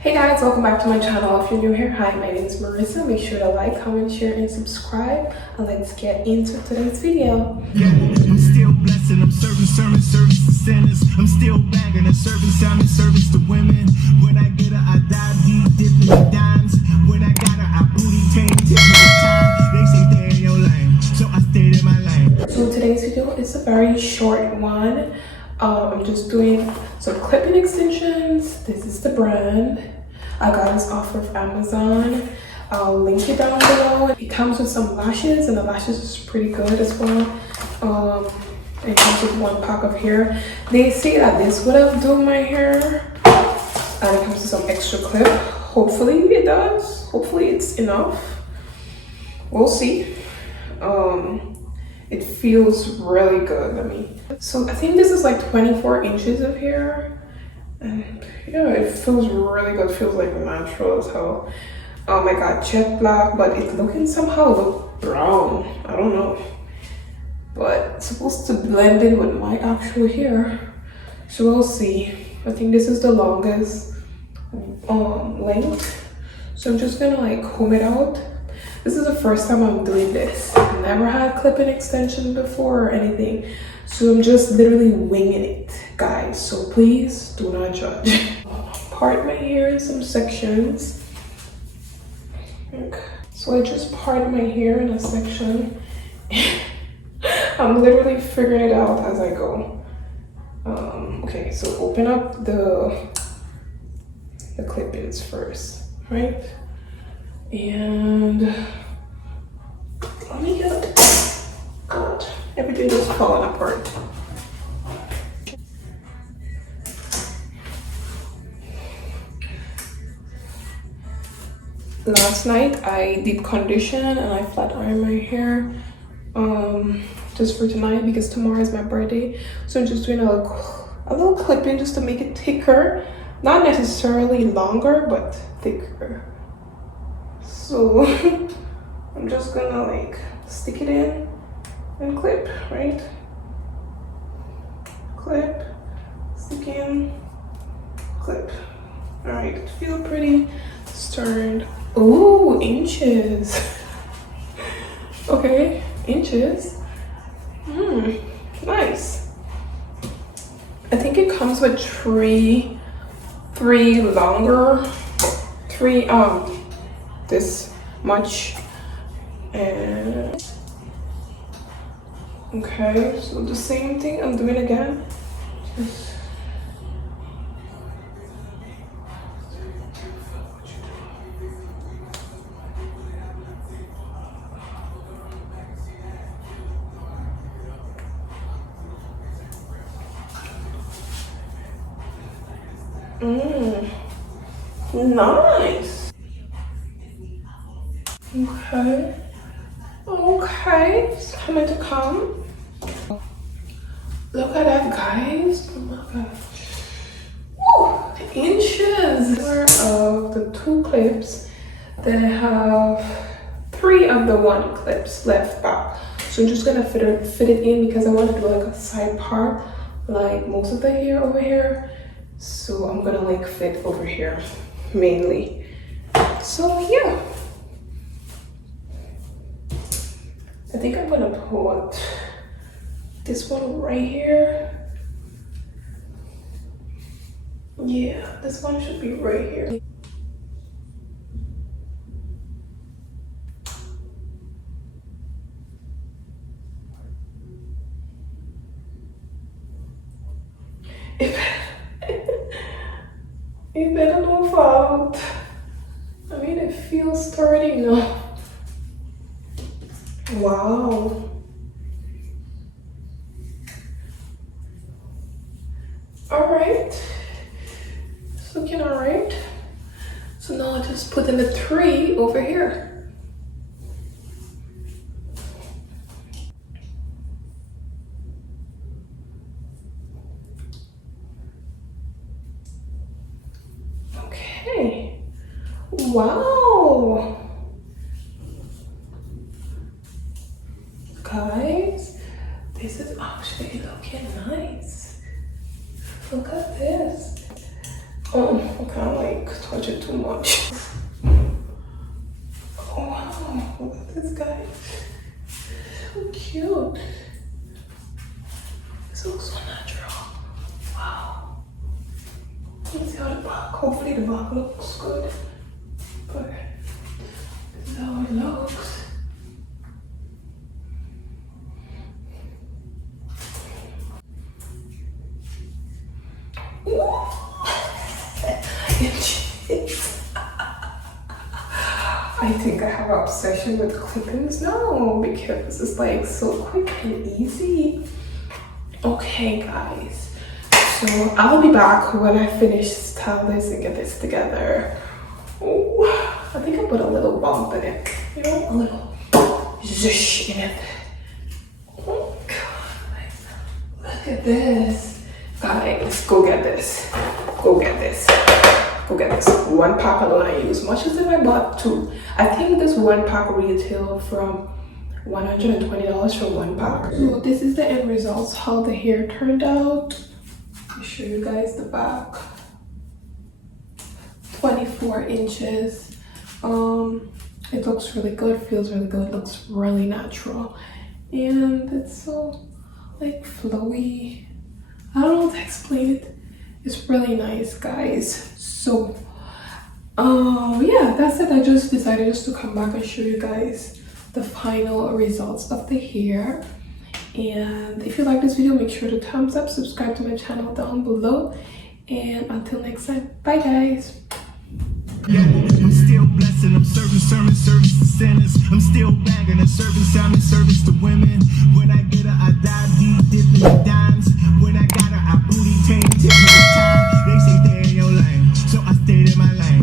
Hey guys, welcome back to my channel. If you're new here, hi, my name is Marissa. Make sure to like, comment, share, and subscribe. And let's get into today's video. Yeah, I'm still blessing, I'm serving sermon service to sinners. I'm still bagging and serving salmon service to women. When I get her, I dive deep, dip in the dimes. When I got her, I booty tame, take my time. They say stay in your lane, so I stayed in my lane. So today's video is a very short one. I'm just doing some clipping extensions. This is the brand. I got this off of Amazon. I'll link it down below. It comes with some lashes, and the lashes is pretty good as well. It comes with one pack of hair. They say that this would have done my hair, and it comes with some extra clip. Hopefully it does. Hopefully it's enough. We'll see. It feels really good. So I think this is like 24 inches of hair, and yeah, it feels really good. It feels like natural as hell. I got jet black, but it's looking somehow look brown. I don't know, but it's supposed to blend in with my actual hair, so we'll see. I think this is the longest length, so I'm just gonna like comb it out. This is the first time I'm doing this. I've never had clip-in extension before or anything, so I'm just literally winging it, guys. So please do not judge. Part my hair in some sections. Okay. So I just part my hair in a section. I'm literally figuring it out as I go. Okay, so open up the clip-ins first, right? And let me get it. God, everything is falling apart. Last night I deep conditioned and I flat ironed my hair just for tonight because tomorrow is my birthday. So I'm just doing a little clip-in just to make it thicker, not necessarily longer, but thicker. So I'm just gonna like stick it in and clip, right? Clip, stick in, clip. All right, feel pretty stern. Ooh, inches. Okay, inches. Nice. I think it comes with three longer, this much. And okay, so the same thing I'm doing again. Nice. Okay, it's coming to come. Look at that, guys. Oh my gosh. Woo, inches. Of the two clips, then I have 3 of the 1 clips left back. So I'm just gonna fit it in because I want to do like a side part, like most of the hair over here. So I'm gonna like fit over here mainly. So yeah, I think I'm gonna put this one right here. Yeah, this one should be right here. It better not fall out. I mean, it feels sturdy now. Wow. All right. It's looking all right. So now I just put in the 3 over here. Okay. Wow. Guys, this is actually looking nice. Look at this. Oh, okay, I'm like touch it too much. Oh wow, look at this guy. So cute. This looks so natural. Wow. Let's see how the back. Hopefully the back looks good. But this is how it looks. I think I have an obsession with clippings now because it's like so quick and easy. Okay guys, so I'll be back when I finish style this and get this together. Oh, I think I put a little bump in it, you know, a little zhoosh in it. Oh god, look at this. Guys, go get this. Go get this. Go get this. One pack alone I use, much as if I bought two. I think this one pack retail from $120 for one pack. So this is the end results, how the hair turned out. I'll show you guys the back. 24 inches. It looks really good, feels really good, looks really natural. And it's so like flowy. I don't know how to explain it. It's really nice, guys. So yeah, that's it. I just decided just to come back and show you guys the final results of the hair. And if you like this video, make sure to thumbs up, subscribe to my channel down below, and until next time, bye guys. Yeah, I'm still blessing, I'm serving sermon service to sinners. I'm still bagging and serving salmon service to women. When I get her, I dive deep, dipping the dimes. When I got her, I booty tame, tip me the time. They say stay in your lane, so I stayed in my lane.